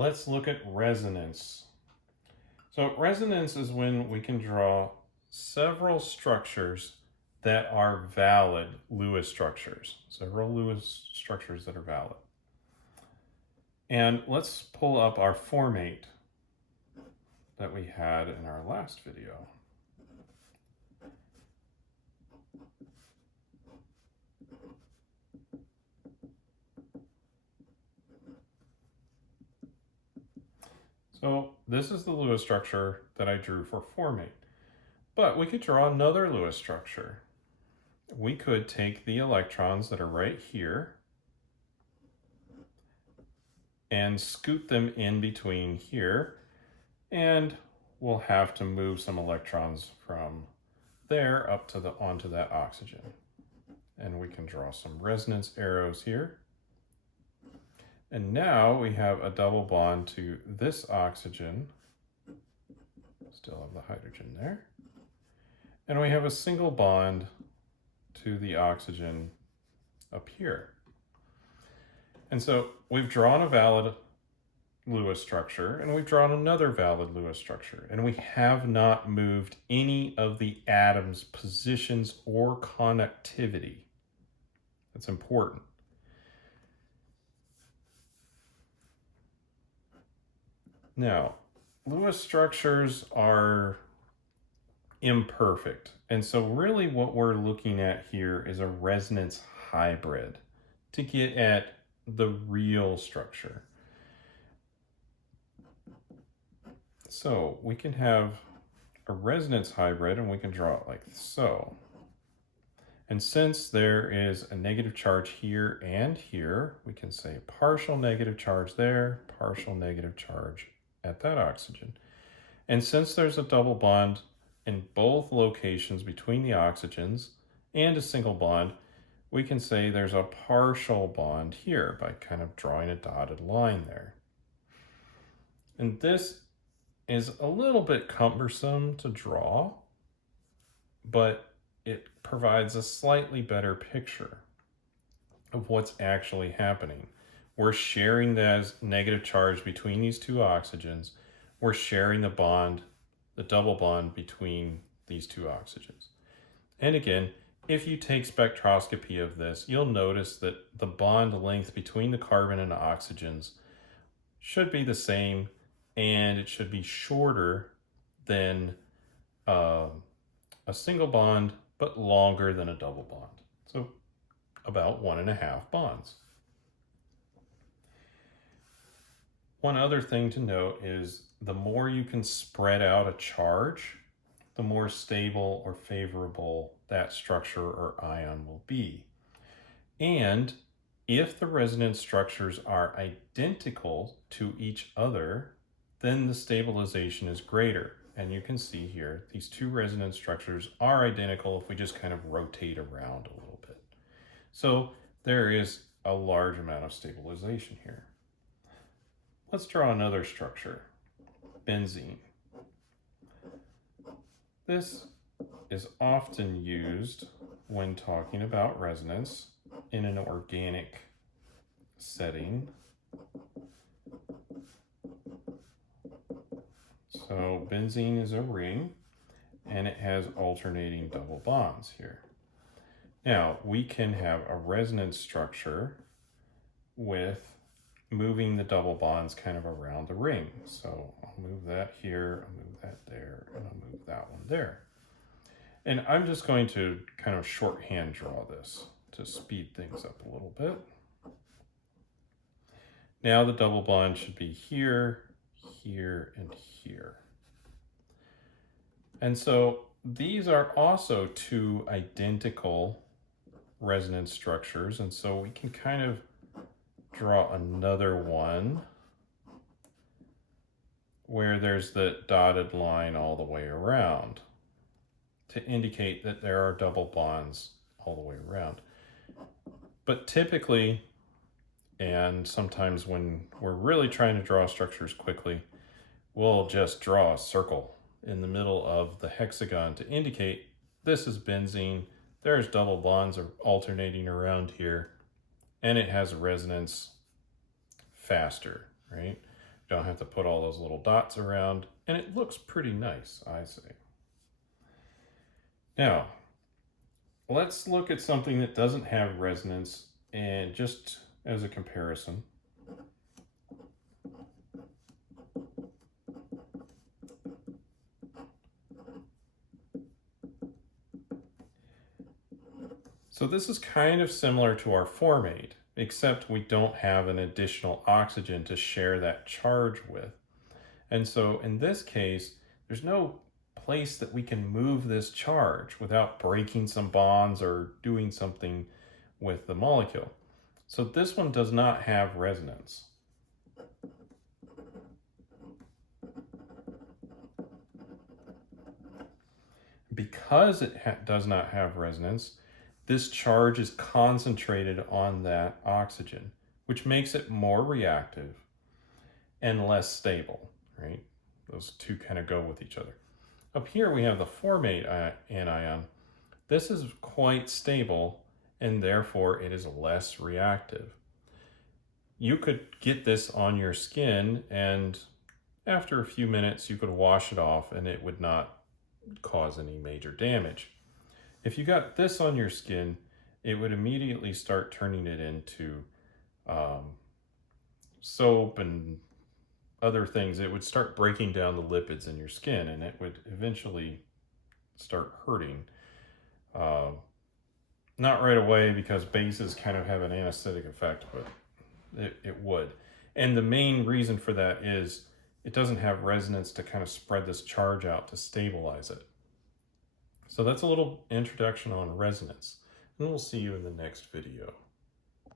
Let's look at resonance. So resonance is when we can draw several structures that are valid Lewis structures. Several Lewis structures that are valid. And let's pull up our formate that we had in our last video. So this is the Lewis structure that I drew for formate. But we could draw another Lewis structure. We could take the electrons that are right here and scoot them in between here, and we'll have to move some electrons from there up to onto that oxygen. And we can draw some resonance arrows here. And now we have a double bond to this oxygen. Still have the hydrogen there. And we have a single bond to the oxygen up here. And so we've drawn a valid Lewis structure, and we've drawn another valid Lewis structure, and we have not moved any of the atoms' positions or connectivity. That's important. Now, Lewis structures are imperfect, and so really what we're looking at here is a resonance hybrid to get at the real structure. So we can have a resonance hybrid, and we can draw it like so. And since there is a negative charge here and here, we can say partial negative charge there, partial negative charge at that oxygen. And since there's a double bond in both locations between the oxygens and a single bond, we can say there's a partial bond here by kind of drawing a dotted line there. And this is a little bit cumbersome to draw, but it provides a slightly better picture of what's actually happening. We're sharing that negative charge between these two oxygens. We're sharing the bond, the double bond between these two oxygens. And again, if you take spectroscopy of this, you'll notice that the bond length between the carbon and the oxygens should be the same, and it should be shorter than a single bond, but longer than a double bond. So about 1.5 bonds. One other thing to note is the more you can spread out a charge, the more stable or favorable that structure or ion will be. And if the resonance structures are identical to each other, then the stabilization is greater. And you can see here, these two resonance structures are identical if we just kind of rotate around a little bit. So there is a large amount of stabilization here. Let's draw another structure, benzene. This is often used when talking about resonance in an organic setting. So benzene is a ring, and it has alternating double bonds here. Now, we can have a resonance structure with moving the double bonds kind of around the ring. So I'll move that here, I'll move that there, and I'll move that one there. And I'm just going to kind of shorthand draw this to speed things up a little bit. Now the double bond should be here, here, and here. And so these are also two identical resonance structures, and so we can kind of draw another one where there's the dotted line all the way around to indicate that there are double bonds all the way around. But typically, and sometimes when we're really trying to draw structures quickly, we'll just draw a circle in the middle of the hexagon to indicate this is benzene, there's double bonds alternating around here, and it has resonance faster, right? Don't have to put all those little dots around, and it looks pretty nice, I say. Now, let's look at something that doesn't have resonance, and just as a comparison. So this is kind of similar to our formate, except we don't have an additional oxygen to share that charge with. And so in this case, there's no place that we can move this charge without breaking some bonds or doing something with the molecule. So this one does not have resonance. Because it does not have resonance, this charge is concentrated on that oxygen, which makes it more reactive and less stable, right? Those two kind of go with each other. Up here we have the formate anion. This is quite stable, and therefore it is less reactive. You could get this on your skin, and after a few minutes you could wash it off and it would not cause any major damage. If you got this on your skin, it would immediately start turning it into soap and other things. It would start breaking down the lipids in your skin, and it would eventually start hurting. Not right away, because bases kind of have an anesthetic effect, but it would. And the main reason for that is it doesn't have resonance to kind of spread this charge out to stabilize it. So that's a little introduction on resonance, and we'll see you in the next video.